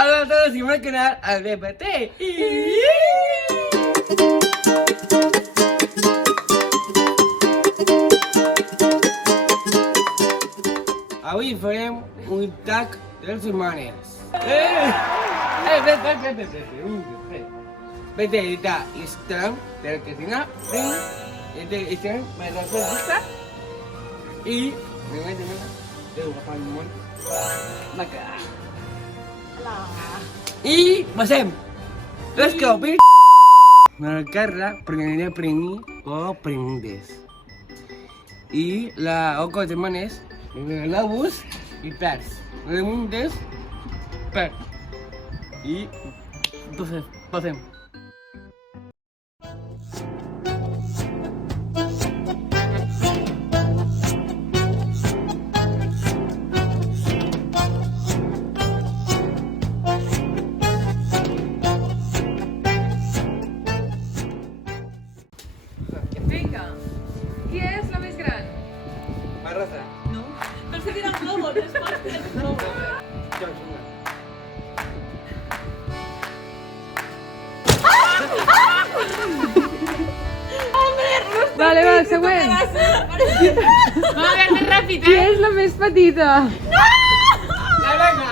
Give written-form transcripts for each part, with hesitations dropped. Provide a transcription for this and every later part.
Hola a todos y al canal ADPT. Avui farem un tac de les setmanes. Vete a editar Instagram del que tenga Instagram me lo gusta y me voy a agafar un món. I passem. Let's go, bitch. La Carla prendrà premi o prendes. I la Oco de Manes l'abús i perds. Le muntes, perds. I passem. Vinga, qui és la més gran? Marrosa. No. Però se dirà globo, no es pot dir globo. Vale, va, següent. Va a ver més ràpid, Qui és la més petita? La Blanca.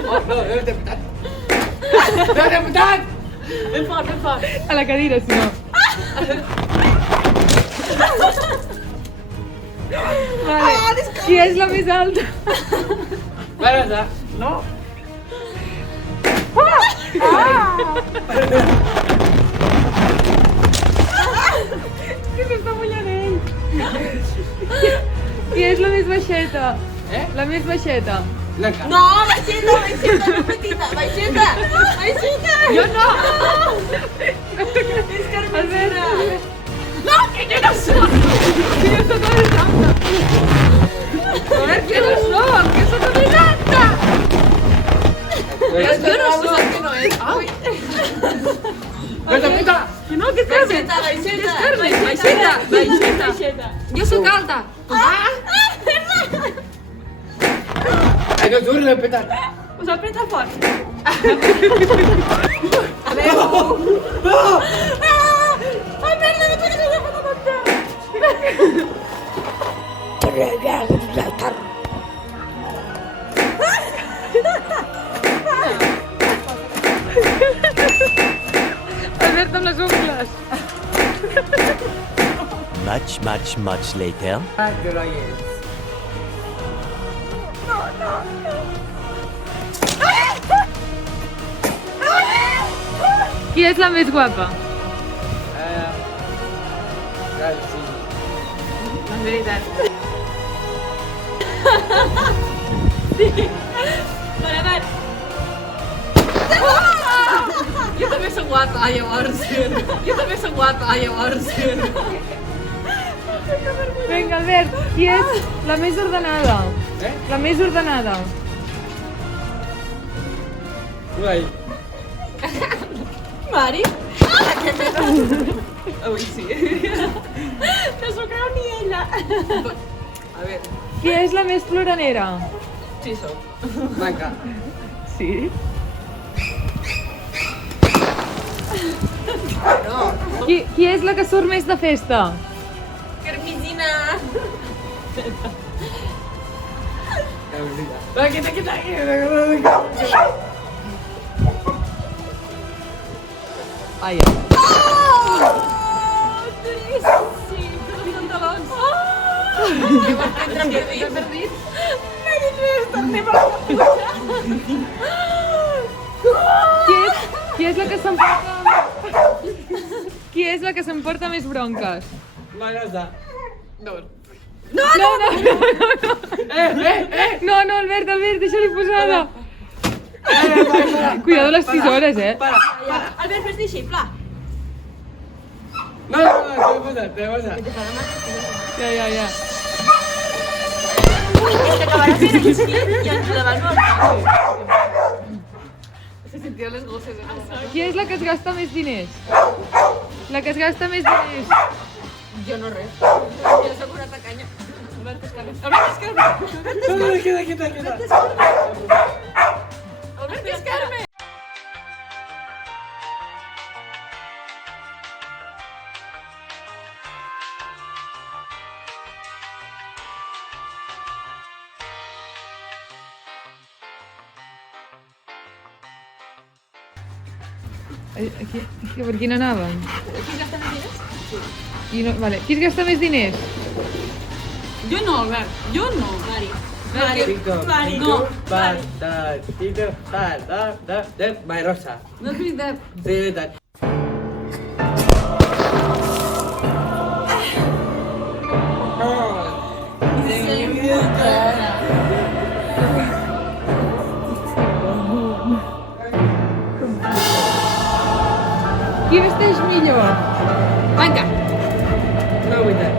Oh, no t'he petat. No t'he petat! Ben fort, ben fort. A la cadira, si no. Vale. Qui és la més alta? Marrosa. No. Que s'està mullant ell. Qui és la més baixeta? La més baixeta. Blanca. No, baixeta, baixeta, no petita. Baixeta, baixeta. Jo no! És Carmencita. No, que jo no soc! Que jo soc la més alta! Joder, que no soc! Que soc la més alta! Jo no soc, que no és. No t'he petat! Que no, que és Carmen! Baixeta, baixeta. Baixeta, baixeta. Baixeta. Jo soc alta! Ai, no t'ho he petat! Us apreta fort. Ai, merda, no puc fer una tonta. Albert amb les ungles! Much later. Que no hi és. Qui és la més guapa? Sí. És veritat. Vale, va. Jo també soc guapa, llavors. Jo també soc guapa, llavors. Vinga, Albert, qui és la més ordenada? La més ordenada. Uai. Mari? Avui sí. No s'ho creu ni ella. A veure, Qui és la més ploranera? sí soc. Blanca. Sí? No. Qui és la que surt més de festa? Carmesina. Ai, Sí, però els pantalons. M'he perdit. M'he dit res, també per la puta. Qui és la que s'emporta... Qui és la que s'emporta més bronques? Marrosa. No, Albert, deixa-li posada. Cuidado les tisores, Albert, fes deixible. No, t'he posat. Ja. Ui, és que acabarà fent així i ens davant no. Se sentien les gosses. Qui és la que es gasta més diners? La que es gasta més diners. Jo no res. Jo soc una tacanya. Albert, pesca'm. Albert, pesca'm. No, queda aquí. quieta. Albert, Carmen. Per quin anàvem? Qui gasta més diners? I no, vale. Qui es gasta més diners? Jo no, Albert. Jo no. Mari. Tito, Vai, Rosa. No és veritat. Sí, de veritat. Qui vesteix millor? Blanca. No, veritat.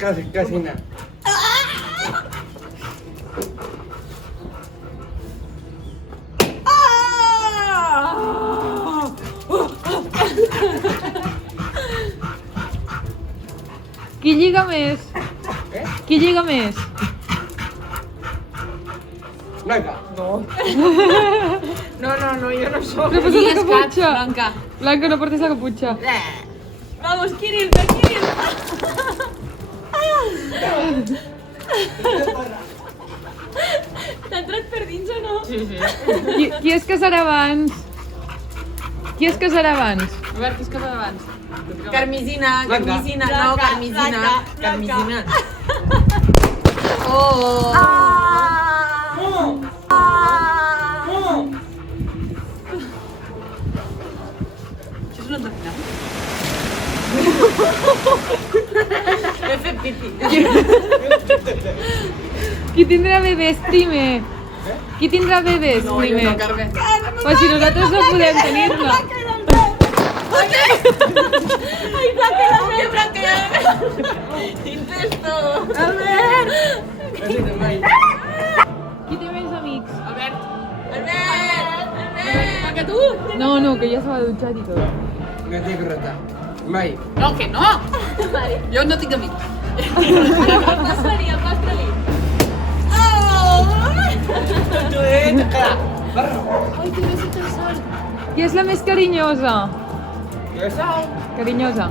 Quasi no. Qui lliga més? Qui lliga més? Blanca. No, jo no soc. Però posa't la Digues Cat, caputxa. Blanca. Blanca, no portes la caputxa. Vamos, Kirill, ven, Kirill. T'ha entrat per dins o no? Sí. Qui es casarà abans? Qui es casarà abans? Albert, qui es casarà abans? Carmesina, Blanca. Carmesina, no, Blanca, Carmesina, Blanca, Carmesina. Oh. Això és una endevinada? He fet pipí. Qui tindrà bebès primer? Qui tindrà bebès primer? No, Carme. Però si nosaltres no podem tenir-ne. Ai, Blanca, ¡Qué blanca! ¡Incesto! Qui té més amics? Albert. ¡Albert! Blanca, tu? No, que ja se va dutxar i tot. No tinc rata. Mai. No, que no. Jo no tinc amics. Pastra-li, el pastra-li. Ai, que bé sent el sol. Qui és la més carinyosa? Jo soc Carinyosa.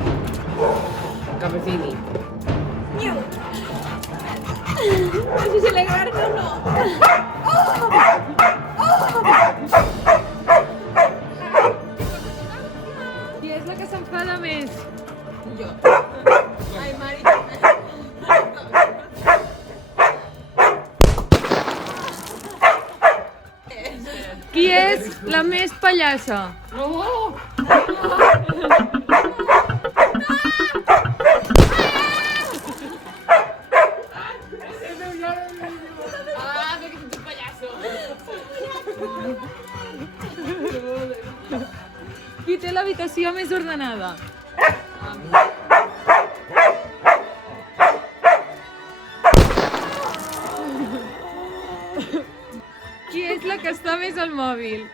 Capecini. No sé si alegrarme o no. Qui és la que s'enfada més? ¡Ay, Mari! Qui és la més pallassa? Ah, perquè ets un pallasso. Qui té l'habitació més ordenada? Qui és la que està més al mòbil?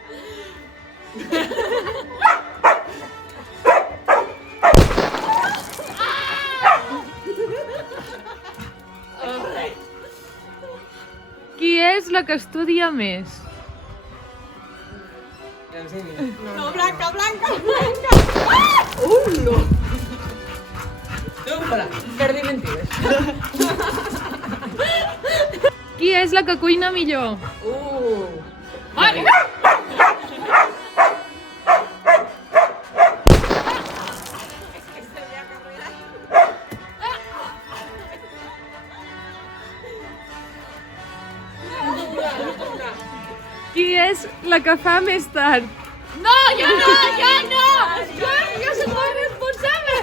Qui és la que estudia més? Capecini. ¡No, Blanca, Blanca! Súmpala. Perdí mentides. Qui és la que cuina millor? Mare! Qui és la que fa més tard? No, jo no, jo no! Jo soc molt responsable!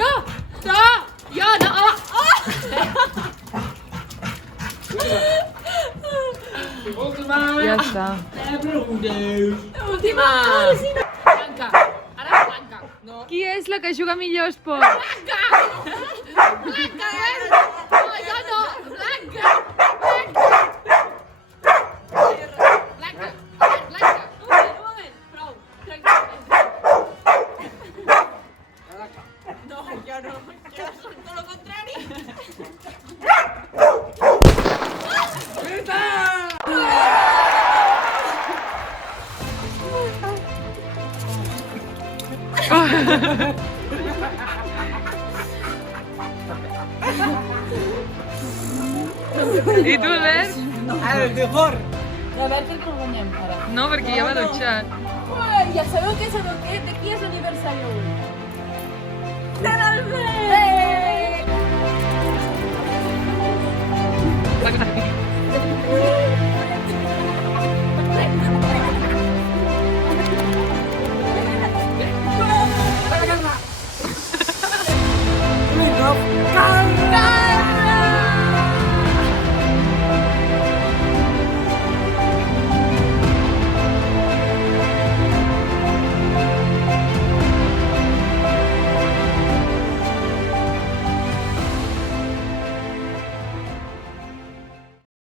No, no, jo no! Ja està. Última! Blanca! Ara Blanca! No. Qui és la que juga millor a esport? Blanca! Blanca! No, jo no! Blanca! Blanca! Blanca! Blanca! Un moment, prou. No, yo no. Yo soy todo lo contrario. ¡Grita! I tu, Albert? Ara, el mejor. L'Albert perquè el guanyem, ara. No, perquè ja va dutxar. Ué, ja sabeu què? De qui és l'aniversari avui? De l'Albert! Va,